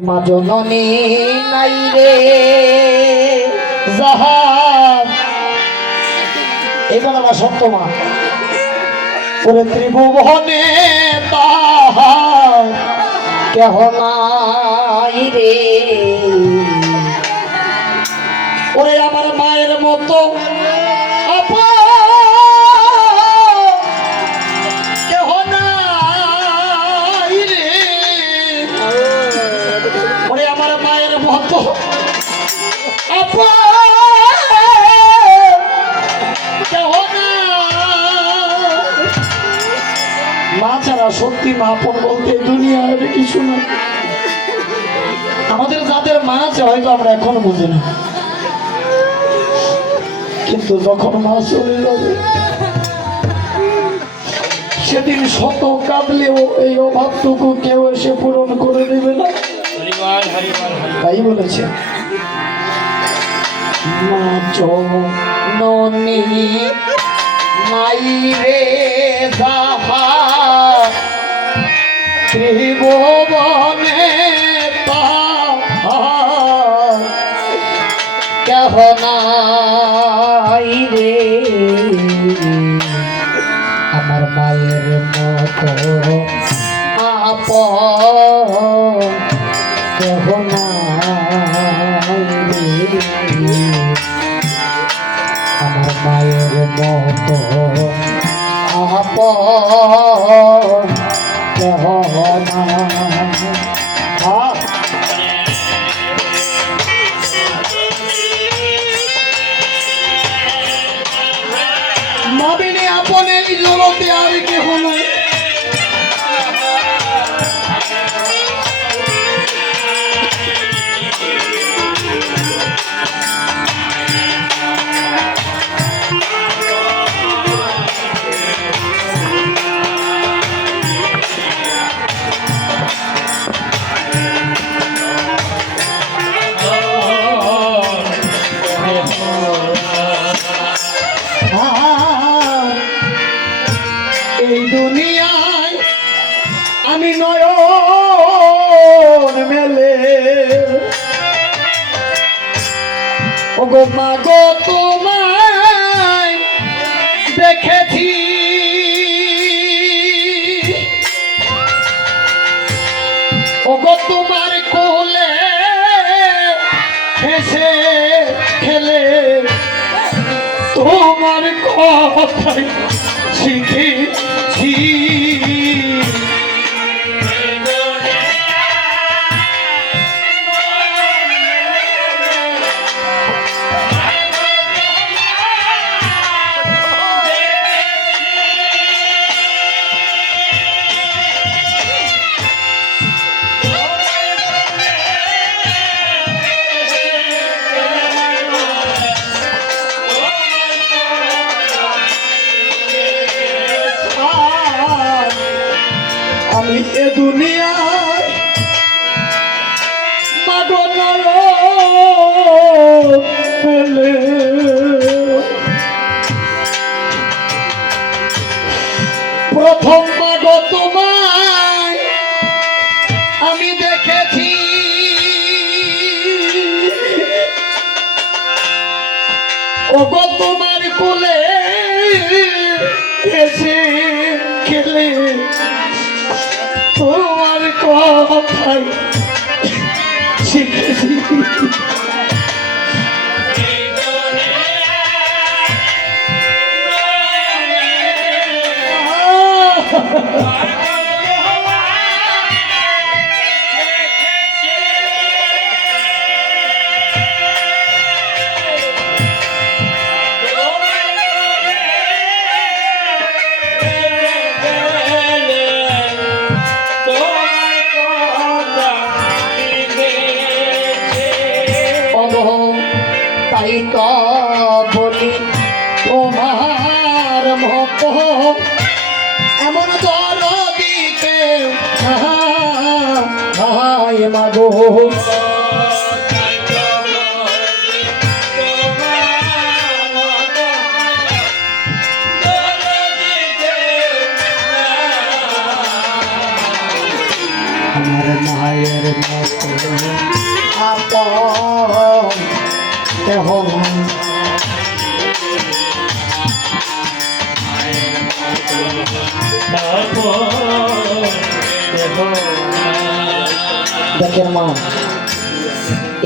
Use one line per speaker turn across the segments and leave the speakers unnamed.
মা জননী নাই রে। জাহাজ এবার আমার সত্য মা। ওরে ত্রিভুবনে তাহার কেহ নাই রে। ওরে আমার মায়ের মতো ছাড়া সত্যি মা আপন বলতে দুনিয়ার কিছু না। আমাদের যাদের মা আছে, হয়তো আমরা এখন বুঝি না। কিন্তু যখন মা চলে যাবে, সেদিন শত কাঁদলেও এই অভাবটুকু কেউ এসে পূরণ করে দেবে না। তাই বলেছে। মা জননী, নাই রে যাহা ত্রিভুবনে কেহ নাই রে। আমার মায়ের মতো আপ কেহ নাই রে। আমার মায়ের মতো আপ আপন ও গো মা গো, তোমায় দেখেছি। ও গো তোমার কোলে হেসে খেলে, তোমার কথাই শিখেছি। ওগো তোমার কোলে এসে খেলে। তোমার কথাই শিখেছি। হায় মাগো আমার মায়ের মতো আপন কেহ নাই। দেখেন মা,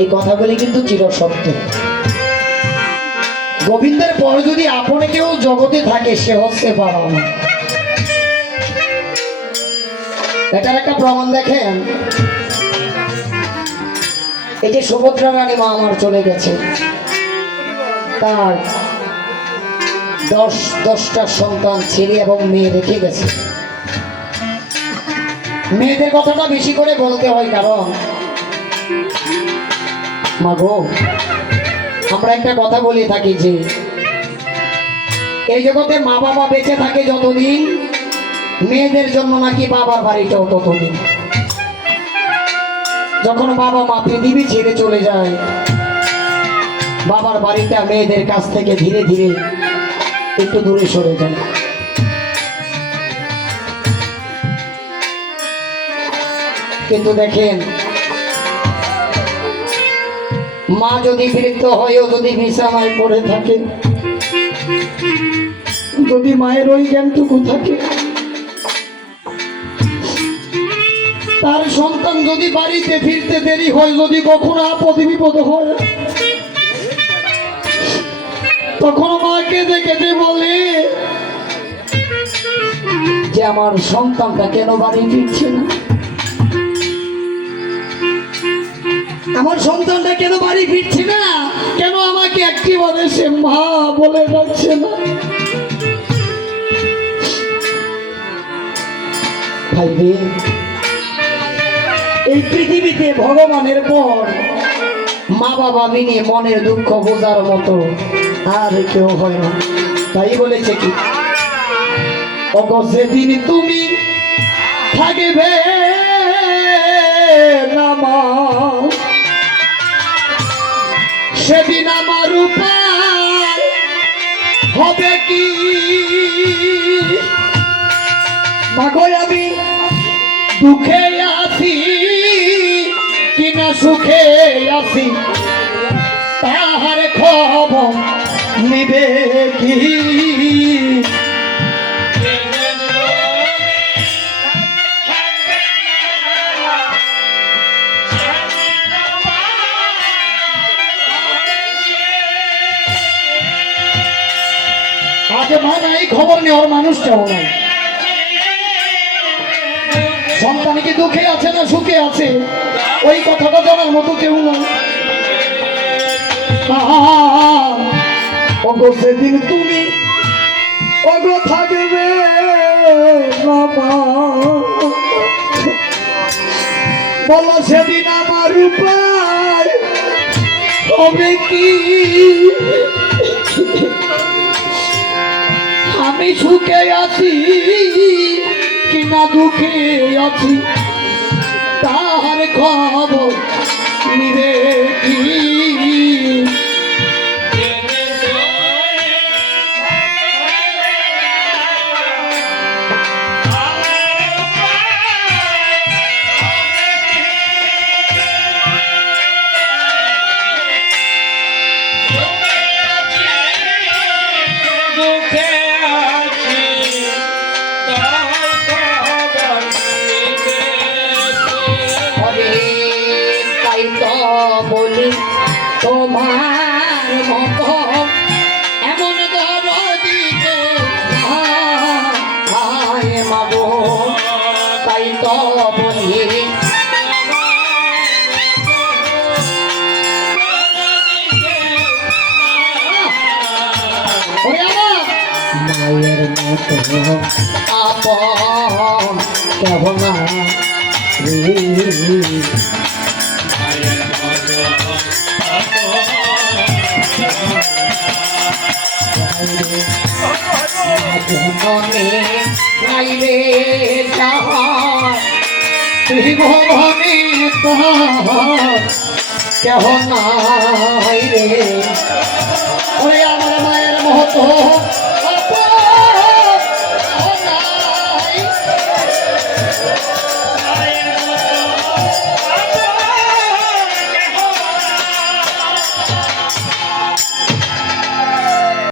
এই কথাগুলি কিন্তু চিরসত্য। গোবিন্দের পর যদি আপনে কেউ জগতে থাকে, সে হচ্ছে বাবা এটার একটা প্রমাণ দেখেন। এই যে সুভদ্রা রানী মা আমার চলে গেছে। তার দশ, দশটা সন্তান, ছেলে এবং মেয়ে রেখে গেছে। মেয়েদের কথাটা বেশি করে বলতে হয় কারণ মাগো আমরা একটা কথা বলে থাকি যে, এই জগতে মা বাবা বেঁচে থাকে যতদিন, মেয়েদের জন্য নাকি বাবার বাড়িটাও ততদিন। যখন বাবা মা পৃথিবী ছেড়ে চলে যায়, বাবার বাড়িটা মেয়েদের কাছ থেকে ধীরে ধীরে একটু দূরে সরে যায়। কিন্তু দেখেন, মা যদি বৃদ্ধ হয়েও যদি বিছানায় পড়ে থাকে, যদি মায়ের ওই জ্ঞানটুকু থাকে, তার সন্তান যদি বাড়িতে ফিরতে দেরি হয়, যদি কখনো আপদে বিপদ হয়, তখন মাকে দেখে যে বলে, যে আমার সন্তানটা কেন বাড়ি ফিরছে না? আমার সন্তানটা কেন বাড়ি ফিরছে না? কেন আমাকে একটি বলে সে মা বলে ডাকছে না? এই পৃথিবীতে ভগবানের পর মা বাবা মিনে মনের দুঃখ বোঝার মতো আর কেউ হয় না। তাই বলেছে কি? সেদিন তুমি থাকবে না সেদিন আমার উপায় হবে কি? মাগো, আমি দুঃখে আছি, কিনা সুখে আছি? তাহার খবর নিবে কি? মানুষটাও নাই সন্তান কি দুঃখে আছে না সুখে আছে? ওই কথাটা জানার মতো কেউ ওগো সেদিন তুমি ওগো থাকবে বলো সেদিন আমার উপায় হবে কি? আমি সুখে আছি কিনা দুঃখে আছি তাহার খবর নিরে কি তোমার মতো এমন দরদিকে মাগো তাই তো বলি। মায়ের আপন কেমন রে মনে ত্রিভুবনে কেহ নাই।